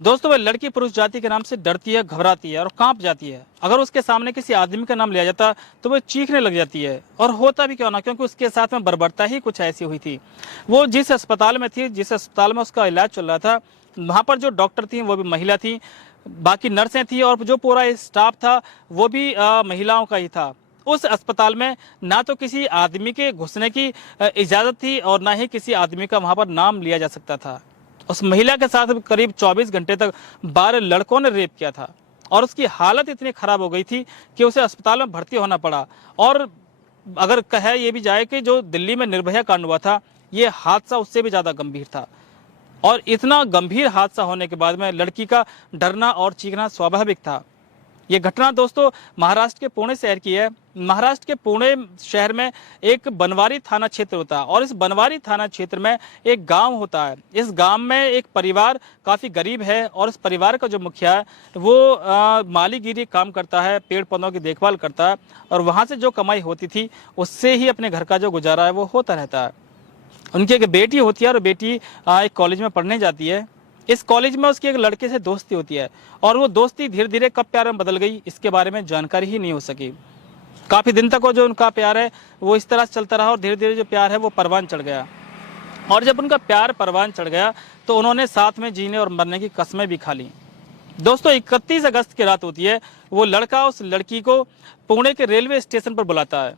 दोस्तों, वह लड़की पुरुष जाति के नाम से डरती है, घबराती है और कांप जाती है। अगर उसके सामने किसी आदमी का नाम लिया जाता तो वह चीखने लग जाती है। और होता भी क्यों ना, क्योंकि उसके साथ में बर्बरता ही कुछ ऐसी हुई थी। वो जिस अस्पताल में थी, जिस अस्पताल में उसका इलाज चल रहा था, वहाँ पर जो डॉक्टर थी वो भी महिला थी, बाकी नर्सें थी और जो पूरा स्टाफ था वो भी महिलाओं का ही था। उस अस्पताल में ना तो किसी आदमी के घुसने की इजाज़त थी और ना ही किसी आदमी का वहाँ पर नाम लिया जा सकता था। उस महिला के साथ करीब 24 घंटे तक 12 लड़कों ने रेप किया था और उसकी हालत इतनी खराब हो गई थी कि उसे अस्पताल में भर्ती होना पड़ा। और अगर कहे ये भी जाए कि जो दिल्ली में निर्भया कांड हुआ था, ये हादसा उससे भी ज़्यादा गंभीर था। और इतना गंभीर हादसा होने के बाद में लड़की का डरना और चीखना स्वाभाविक था। ये घटना दोस्तों महाराष्ट्र के पुणे शहर की है। महाराष्ट्र के पुणे शहर में एक बनवारी थाना क्षेत्र होता है और इस बनवारी थाना क्षेत्र में एक गांव होता है। इस गांव में एक परिवार काफ़ी गरीब है और इस परिवार का जो मुखिया है वो मालीगिरी काम करता है, पेड़ पौधों की देखभाल करता है और वहाँ से जो कमाई होती थी उससे ही अपने घर का जो गुजारा है वो होता रहता है। उनकी एक बेटी होती है और बेटी एक कॉलेज में पढ़ने जाती है। इस कॉलेज में उसकी एक लड़के से दोस्ती होती है और वो दोस्ती धीरे धीरे कब प्यार में बदल गई इसके बारे में जानकारी ही नहीं हो सकी। काफ़ी दिन तक वो जो उनका प्यार है वो इस तरह से चलता रहा और धीरे धीरे जो प्यार है वो परवान चढ़ गया। और जब उनका प्यार परवान चढ़ गया तो उन्होंने साथ में जीने और मरने की कस्में भी खा ली। दोस्तों, 31 अगस्त की रात होती है। वो लड़का उस लड़की को पुणे के रेलवे स्टेशन पर बुलाता है।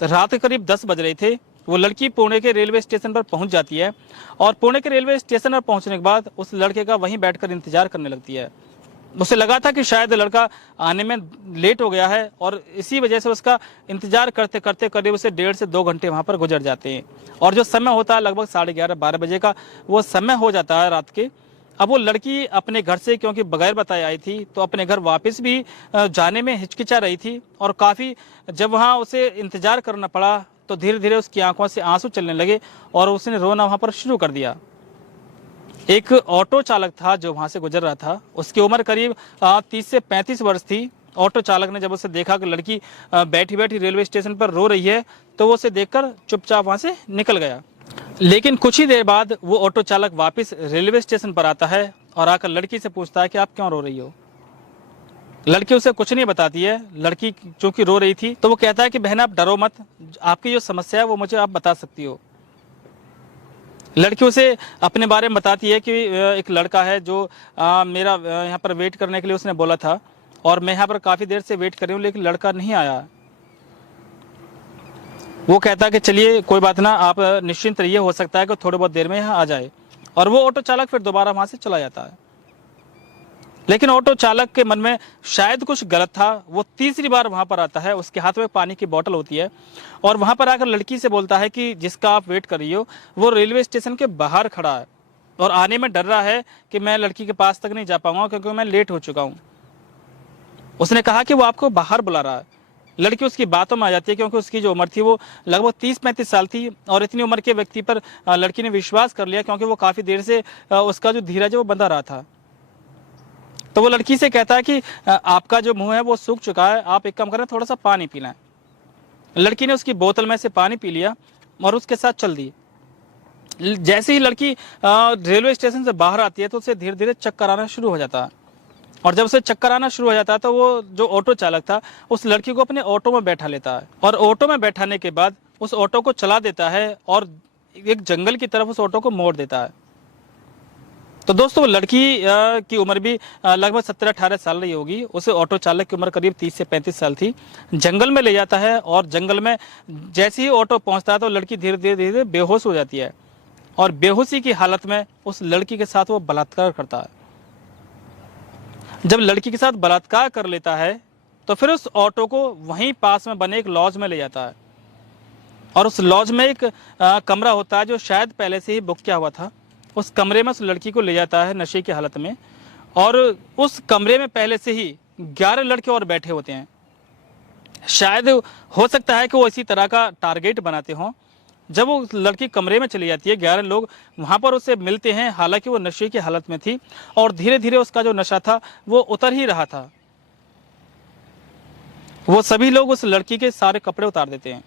तो रात के करीब 10 बज रहे थे। वो लड़की पुणे के रेलवे स्टेशन पर पहुंच जाती है और पुणे के रेलवे स्टेशन पर पहुंचने के बाद उस लड़के का वहीं बैठकर इंतजार करने लगती है। उसे लगा था कि शायद लड़का आने में लेट हो गया है और इसी वजह से उसका इंतजार करते करते करीब उसे 1.5 से 2 घंटे वहां पर गुजर जाते हैं। और जो समय होता है लगभग 11:30-12 बजे का वो समय हो जाता है रात के। अब वो लड़की अपने घर से क्योंकि बगैर बताए आई थी तो अपने घर वापस भी जाने में हिचकिचा रही थी और काफ़ी जब वहाँ उसे इंतजार करना पड़ा तो धीरे धीरे उसकी आंखों से आंसू चलने लगे और उसने रोना वहाँ पर शुरू कर दिया। एक ऑटो चालक था जो वहाँ से गुजर रहा था। उसकी उम्र करीब 30 से 35 वर्ष थी। ऑटो चालक ने जब उसे देखा कि लड़की बैठी बैठी रेलवे स्टेशन पर रो रही है तो वो उसे देखकर चुपचाप वहाँ से निकल गया। लेकिन कुछ ही देर बाद वो ऑटो चालक वापस रेलवे स्टेशन पर आता है और आकर लड़की से पूछता है कि आप क्यों रो रही हो। लड़की उसे कुछ नहीं बताती है। लड़की चूंकि रो रही थी तो वो कहता है कि बहन आप डरो मत, आपकी जो समस्या है वो मुझे आप बता सकती हो। लड़की उसे अपने बारे में बताती है कि एक लड़का है जो मेरा यहाँ पर वेट करने के लिए उसने बोला था और मैं यहाँ पर काफ़ी देर से वेट कर रही हूँ लेकिन लड़का नहीं आया। वो कहता है कि चलिए कोई बात ना, आप निश्चिंत रहिए, हो सकता है कि थोड़ी बहुत देर में यहाँ आ जाए। और वो ऑटो चालक फिर दोबारा वहाँ से चला जाता है। लेकिन ऑटो चालक के मन में शायद कुछ गलत था। वो तीसरी बार वहाँ पर आता है, उसके हाथ में पानी की बोतल होती है और वहाँ पर आकर लड़की से बोलता है कि जिसका आप वेट कर रही हो वो रेलवे स्टेशन के बाहर खड़ा है और आने में डर रहा है कि मैं लड़की के पास तक नहीं जा पाऊंगा क्योंकि मैं लेट हो चुका हूँ। उसने कहा कि वो आपको बाहर बुला रहा है। लड़की उसकी बातों में आ जाती है क्योंकि उसकी जो उम्र थी वो लगभग 30-35 साल थी और इतनी उम्र के व्यक्ति पर लड़की ने विश्वास कर लिया क्योंकि वो काफ़ी देर से उसका जो धीरज है वो बंधा रहा था। तो वो लड़की से कहता है कि आपका जो मुंह है वो सूख चुका है, आप एक काम करें थोड़ा सा पानी पी लें। लड़की ने उसकी बोतल में से पानी पी लिया और उसके साथ चल दी। जैसे ही लड़की रेलवे स्टेशन से बाहर आती है तो उसे धीरे धीरे चक्कर आना शुरू हो जाता है और जब उसे चक्कर आना शुरू हो जाता है तो वो जो ऑटो चालक था उस लड़की को अपने ऑटो में बैठा लेता है और ऑटो में बैठाने के बाद उस ऑटो को चला देता है और एक जंगल की तरफ उस ऑटो को मोड़ देता है। तो दोस्तों, लड़की की उम्र भी लगभग 17-18 साल रही होगी। उस ऑटो चालक की उम्र करीब 30 से 35 साल थी। जंगल में ले जाता है और जंगल में जैसे ही ऑटो पहुंचता है तो लड़की धीरे धीरे धीरे बेहोश हो जाती है और बेहोशी की हालत में उस लड़की के साथ वो बलात्कार करता है। जब लड़की के साथ बलात्कार कर लेता है तो फिर उस ऑटो को वहीं पास में बने एक लॉज में ले जाता है और उस लॉज में एक कमरा होता है जो शायद पहले से ही बुक किया हुआ था। उस कमरे में उस लड़की को ले जाता है नशे की हालत में और उस कमरे में पहले से ही 11 लड़के और बैठे होते हैं। शायद हो सकता है कि वो इसी तरह का टारगेट बनाते हों। जब वो लड़की कमरे में चली जाती है, 11 लोग वहाँ पर उसे मिलते हैं। हालांकि वो नशे की हालत में थी और धीरे धीरे उसका जो नशा था वो उतर ही रहा था। वो सभी लोग उस लड़की के सारे कपड़े उतार देते हैं,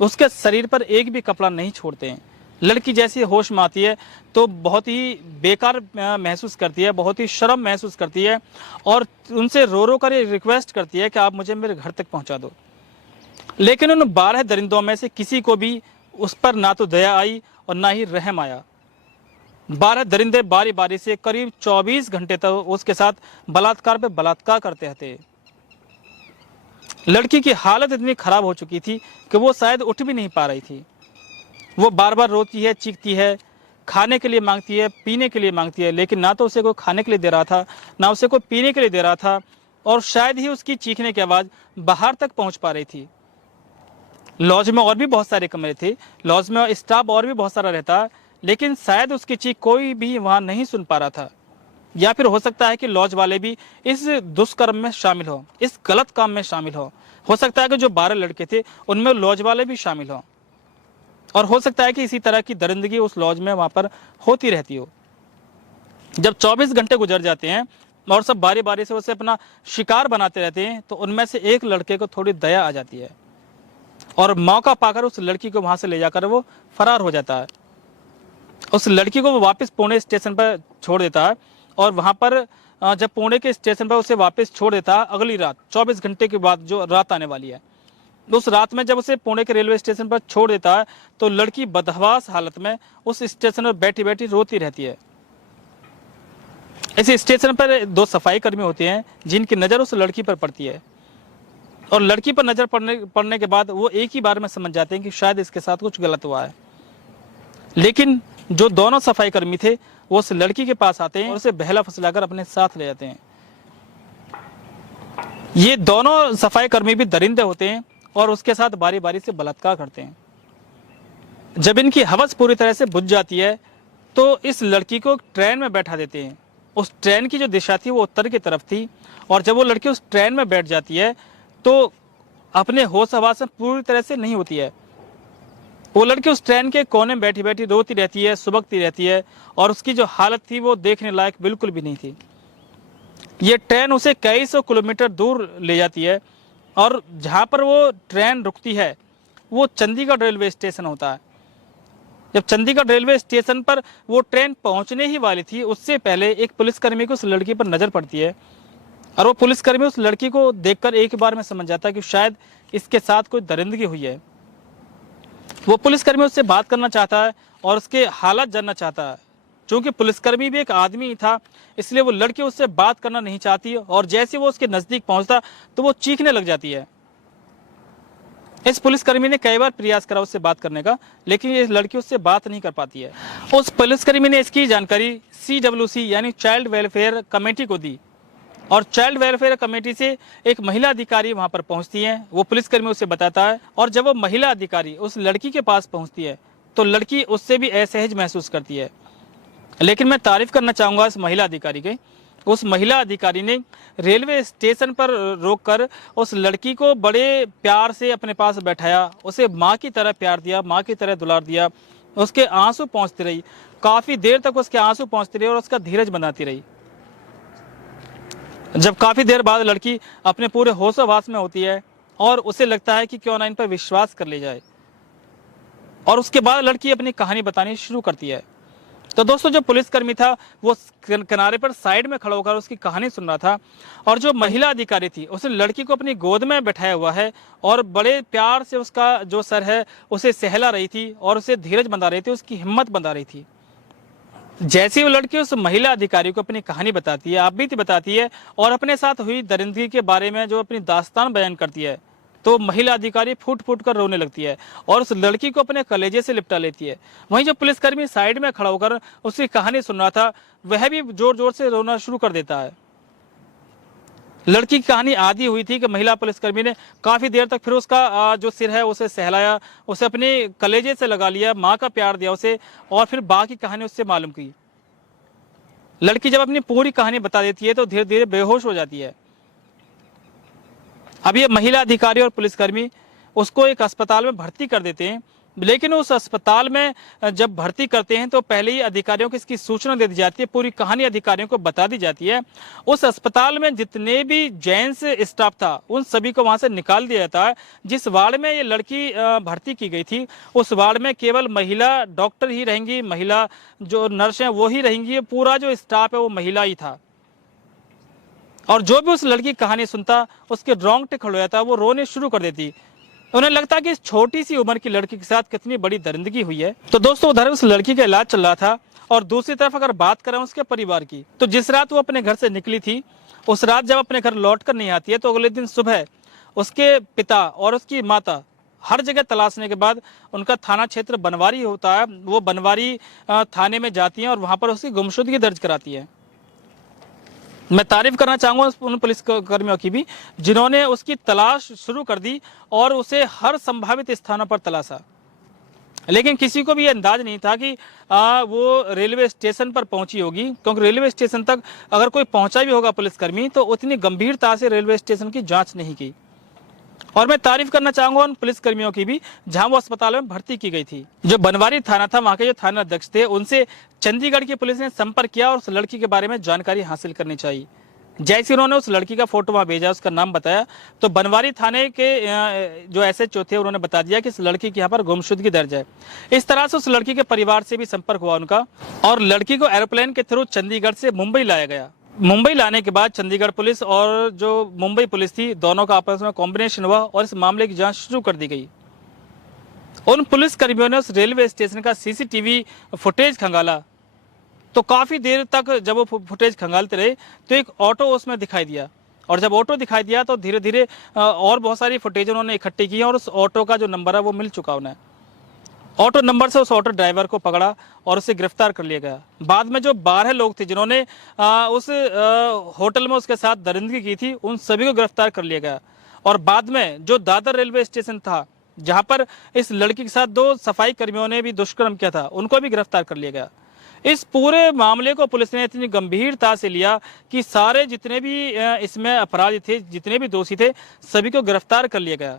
उसके शरीर पर एक भी कपड़ा नहीं छोड़ते हैं। लड़की जैसी होश में आती है तो बहुत ही बेकार महसूस करती है, बहुत ही शर्म महसूस करती है और उनसे रो रो कर रिक्वेस्ट करती है कि आप मुझे मेरे घर तक पहुंचा दो। लेकिन उन 12 दरिंदों में से किसी को भी उस पर ना तो दया आई और ना ही रहम आया। 12 दरिंदे बारी बारी से करीब 24 घंटे तक उसके साथ बलात्कार पे बलात्कार करते रहते। लड़की की हालत इतनी खराब हो चुकी थी कि वो शायद उठ भी नहीं पा रही थी। वो बार बार रोती है, चीखती है, खाने के लिए मांगती है, पीने के लिए मांगती है, लेकिन ना तो उसे कोई खाने के लिए दे रहा था, ना उसे कोई पीने के लिए दे रहा था और शायद ही उसकी चीखने की आवाज़ बाहर तक पहुंच पा रही थी। लॉज में और भी बहुत सारे कमरे थे, लॉज में स्टाफ और भी बहुत सारा रहता, लेकिन शायद उसकी चीख कोई भी वहाँ नहीं सुन पा रहा था। या फिर हो सकता है कि लॉज वाले भी इस दुष्कर्म में शामिल हो, इस गलत काम में शामिल हो सकता है कि जो 12 लड़के थे उनमें लॉज वाले भी शामिल हो और हो सकता है कि इसी तरह की दरिंदगी उस लॉज में वहां पर होती रहती हो। जब 24 घंटे गुजर जाते हैं और सब बारी बारी से उसे अपना शिकार बनाते रहते हैं तो उनमें से एक लड़के को थोड़ी दया आ जाती है और मौका पाकर उस लड़की को वहां से ले जाकर वो फरार हो जाता है। उस लड़की को वो वापस पुणे स्टेशन पर छोड़ देता है और वहां पर जब पुणे के स्टेशन पर उसे वापस छोड़ देता है, अगली रात 24 घंटे के बाद जो रात आने वाली है, उस रात में जब उसे पुणे के रेलवे स्टेशन पर छोड़ देता है तो लड़की बदहवास हालत में उस स्टेशन पर बैठी बैठी रोती रहती है। इस स्टेशन पर 2 सफाई कर्मी होते हैं जिनकी नज़र उस लड़की पर पड़ती है और लड़की पर नज़र पड़ने के बाद वो एक ही बार में समझ जाते हैं कि शायद इसके साथ कुछ गलत हुआ है। लेकिन जो दोनों सफाई कर्मी थे वो उस लड़की के पास आते हैं और उसे बहला फुसलाकर अपने साथ ले जाते हैं। ये दोनों सफाई कर्मी भी दरिंदे होते हैं और उसके साथ बारी बारी से बलात्कार करते हैं। जब इनकी हवस पूरी तरह से बुझ जाती है तो इस लड़की को ट्रेन में बैठा देते हैं। उस ट्रेन की जो दिशा थी वो उत्तर की तरफ थी और जब वो लड़की उस ट्रेन में बैठ जाती है तो अपने होश हवास में पूरी तरह से नहीं होती है। वो लड़की उस ट्रेन के कोने में बैठी बैठी रोती रहती है, सुबकती रहती है और उसकी जो हालत थी वो देखने लायक बिल्कुल भी नहीं थी। ये ट्रेन उसे कई सौ किलोमीटर दूर ले जाती है और जहाँ पर वो ट्रेन रुकती है वो चंडीगढ़ रेलवे स्टेशन होता है। जब चंडीगढ़ रेलवे स्टेशन पर वो ट्रेन पहुँचने ही वाली थी उससे पहले एक पुलिसकर्मी को उस लड़की पर नज़र पड़ती है और वो पुलिसकर्मी उस लड़की को देखकर एक बार में समझ जाता है कि शायद इसके साथ कोई दरिंदगी हुई है। वो पुलिसकर्मी उससे बात करना चाहता है और उसके हालात जानना चाहता है। क्योंकि पुलिसकर्मी भी एक आदमी ही था इसलिए वो लड़की उससे बात करना नहीं चाहती और जैसे वो उसके नज़दीक पहुंचता तो वो चीखने लग जाती है। इस पुलिसकर्मी ने कई बार प्रयास करा उससे बात करने का, लेकिन ये लड़की उससे बात नहीं कर पाती है। उस पुलिसकर्मी ने इसकी जानकारी CWC यानी चाइल्ड वेलफेयर कमेटी को दी और चाइल्ड वेलफेयर कमेटी से एक महिला अधिकारी वहां पर पहुंचती है। वो पुलिसकर्मी उसे बताता है और जब वो महिला अधिकारी उस लड़की के पास पहुंचती है तो लड़की उससे भी असहज महसूस करती है। लेकिन मैं तारीफ करना चाहूँगा इस महिला अधिकारी के। उस महिला अधिकारी ने रेलवे स्टेशन पर रोककर उस लड़की को बड़े प्यार से अपने पास बैठाया, उसे माँ की तरह प्यार दिया, माँ की तरह दुलार दिया। उसके आंसू पहुँचती रही, काफ़ी देर तक उसके आंसू पहुँचती रही और उसका धीरज बनाती रही। जब काफ़ी देर बाद लड़की अपने पूरे होश-ओ-हवास में होती है और उसे लगता है कि क्यों ना इन पर विश्वास कर ले जाए और उसके बाद लड़की अपनी कहानी बतानी शुरू करती है। तो दोस्तों जो पुलिसकर्मी था वो किनारे पर साइड में खड़ा होकर उसकी कहानी सुन रहा था और जो महिला अधिकारी थी उसने लड़की को अपनी गोद में बैठाया हुआ है और बड़े प्यार से उसका जो सर है उसे सहला रही थी और उसे धीरज बंधा रही थी, उसकी हिम्मत बंधा रही थी। जैसे वो लड़की उस महिला अधिकारी को अपनी कहानी बताती है, आप बीती बताती है और अपने साथ हुई दरिंदगी के बारे में जो अपनी दास्तान बयान करती है तो महिला अधिकारी फूट फूट कर रोने लगती है और उस लड़की को अपने कलेजे से लिपटा लेती है। वहीं जो पुलिसकर्मी साइड में खड़ा होकर उसकी कहानी सुन रहा था वह भी जोर जोर से रोना शुरू कर देता है। लड़की की कहानी आधी हुई थी कि महिला पुलिसकर्मी ने काफ़ी देर तक फिर उसका जो सिर है उसे सहलाया, उसे अपने कलेजे से लगा लिया, माँ का प्यार दिया उसे और फिर बाकी कहानी उससे मालूम की। लड़की जब अपनी पूरी कहानी बता देती है तो धीरे धीरे बेहोश हो जाती है। अब ये महिला अधिकारी और पुलिसकर्मी उसको एक अस्पताल में भर्ती कर देते हैं लेकिन उस अस्पताल में जब भर्ती करते हैं तो पहले ही अधिकारियों को इसकी सूचना दे दी जाती है, पूरी कहानी अधिकारियों को बता दी जाती है। उस अस्पताल में जितने भी जेंट्स स्टाफ था उन सभी को वहां से निकाल दिया जाता है। जिस वार्ड में ये लड़की भर्ती की गई थी उस वार्ड में केवल महिला डॉक्टर ही रहेंगी, महिला जो नर्स हैं वो ही रहेंगी, पूरा जो स्टाफ है वो महिला ही था। और जो भी उस लड़की की कहानी सुनता उसके रोंगटे खड़े हो जाता, वो रोने शुरू कर देती। उन्हें लगता कि इस छोटी सी उम्र की लड़की के साथ कितनी बड़ी दरिंदगी हुई है। तो दोस्तों उधर उस लड़की का इलाज चल रहा था और दूसरी तरफ अगर बात करें उसके परिवार की, तो जिस रात वो अपने घर से निकली थी उस रात जब अपने घर लौट कर नहीं आती है तो अगले दिन सुबह उसके पिता और उसकी माता हर जगह तलाशने के बाद उनका थाना क्षेत्र बनवारी होता है, वो बनवारी थाने में जाती है और वहां पर उसकी गुमशुदगी दर्ज कराती है। मैं तारीफ करना चाहूंगा उन पुलिस कर्मियों की भी जिन्होंने उसकी तलाश शुरू कर दी और उसे हर संभावित स्थानों पर तलाशा। लेकिन किसी को भी ये अंदाज नहीं था कि वो रेलवे स्टेशन पर पहुंची होगी, क्योंकि रेलवे स्टेशन तक अगर कोई पहुंचा भी होगा पुलिसकर्मी तो उतनी गंभीरता से रेलवे स्टेशन की जांच नहीं की। और मैं तारीफ करना चाहूंगा उन पुलिसकर्मियों की भी जहां वो अस्पताल में भर्ती की गई थी। जो बनवारी थाना था वहां के जो थाना अध्यक्ष थे उनसे चंडीगढ़ की पुलिस ने संपर्क किया और उस लड़की के बारे में जानकारी हासिल करनी चाहिए। जैसे उन्होंने उस लड़की का फोटो वहां भेजा, उसका नाम बताया, तो बनवारी थाने के जो SHO थे उन्होंने बता दिया कि इस लड़की के यहाँ पर गुमशुदगी दर्ज है। इस तरह से उस लड़की के परिवार से भी संपर्क हुआ उनका और लड़की को एरोप्लेन के थ्रू चंडीगढ़ से मुंबई लाया गया। मुंबई लाने के बाद चंडीगढ़ पुलिस और जो मुंबई पुलिस थी दोनों का आपस में कॉम्बिनेशन हुआ और इस मामले की जांच शुरू कर दी गई। उन पुलिस कर्मियों ने उस रेलवे स्टेशन का CCTV फुटेज खंगाला तो काफी देर तक जब वो फुटेज खंगालते रहे तो एक ऑटो उसमें दिखाई दिया और जब ऑटो दिखाई दिया तो धीरे धीरे और बहुत सारी फुटेज उन्होंने इकट्ठी की और उस ऑटो का जो नंबर है वो मिल चुका उन्हें। ऑटो नंबर से उस ऑटो ड्राइवर को पकड़ा और उसे गिरफ्तार कर लिया गया। बाद में जो 12 लोग थे जिन्होंने उस होटल में उसके साथ दरिंदगी की थी उन सभी को गिरफ्तार कर लिया गया। और बाद में जो दादर रेलवे स्टेशन था जहां पर इस लड़की के साथ 2 सफाई कर्मियों ने भी दुष्कर्म किया था उनको भी गिरफ्तार कर लिया गया। इस पूरे मामले को पुलिस ने इतनी गंभीरता से लिया कि सारे जितने भी इसमें अपराधी थे, जितने भी दोषी थे, सभी को गिरफ्तार कर लिया गया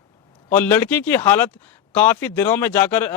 और लड़की की हालत काफ़ी दिनों में जाकर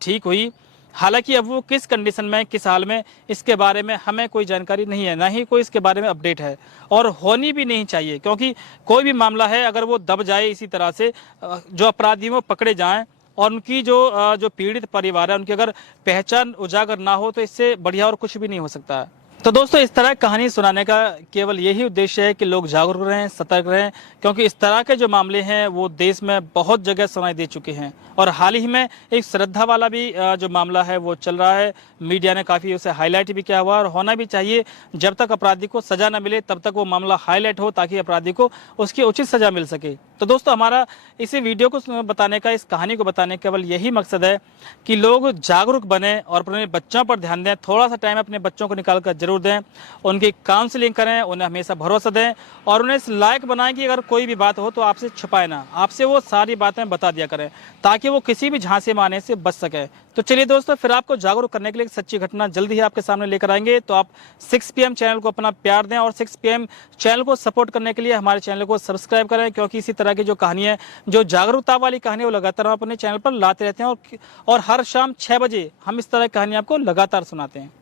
ठीक हुई। हालांकि अब वो किस कंडीशन में, किस हाल में, इसके बारे में हमें कोई जानकारी नहीं है, ना ही कोई इसके बारे में अपडेट है और होनी भी नहीं चाहिए, क्योंकि कोई भी मामला है अगर वो दब जाए इसी तरह से, जो अपराधी वो पकड़े जाएं और उनकी जो पीड़ित परिवार है उनकी अगर पहचान उजागर ना हो तो इससे बढ़िया और कुछ भी नहीं हो सकता है। तो दोस्तों इस तरह कहानी सुनाने का केवल यही उद्देश्य है कि लोग जागरूक रहें, सतर्क रहें, क्योंकि इस तरह के जो मामले हैं वो देश में बहुत जगह सुनाई दे चुके हैं। और हाल ही में एक श्रद्धा वाला भी जो मामला है वो चल रहा है, मीडिया ने काफ़ी उसे हाईलाइट भी किया हुआ और होना भी चाहिए। जब तक अपराधी को सजा न मिले तब तक वो मामला हाईलाइट हो ताकि अपराधी को उसकी उचित सजा मिल सके। तो दोस्तों हमारा इसी वीडियो को बताने का, इस कहानी को बताने का केवल यही मकसद है कि लोग जागरूक बने और अपने बच्चों पर ध्यान दें। थोड़ा सा टाइम अपने बच्चों को निकाल कर जरूर दें, उनकी काउंसलिंग करें, उन्हें हमेशा भरोसा दें और उन्हें इस लायक बनाएं कि अगर कोई भी बात हो तो आपसे छुपाए ना, आपसे वो सारी बातें बता दिया करें ताकि वो किसी भी झांसे में आने से बच सके। तो चलिए दोस्तों, फिर आपको जागरूक करने के लिए एक सच्ची घटना जल्दी ही आपके सामने लेकर आएंगे। तो आप 6 PM चैनल को अपना प्यार दें और 6 PM चैनल को सपोर्ट करने के लिए हमारे चैनल को सब्सक्राइब करें, क्योंकि इसी तरह की जो कहानी है, जो जागरूकता वाली कहानी है, वो लगातार हम अपने चैनल पर लाते रहते हैं और हर शाम 6 बजे हम इस तरह की कहानी आपको लगातार सुनाते हैं।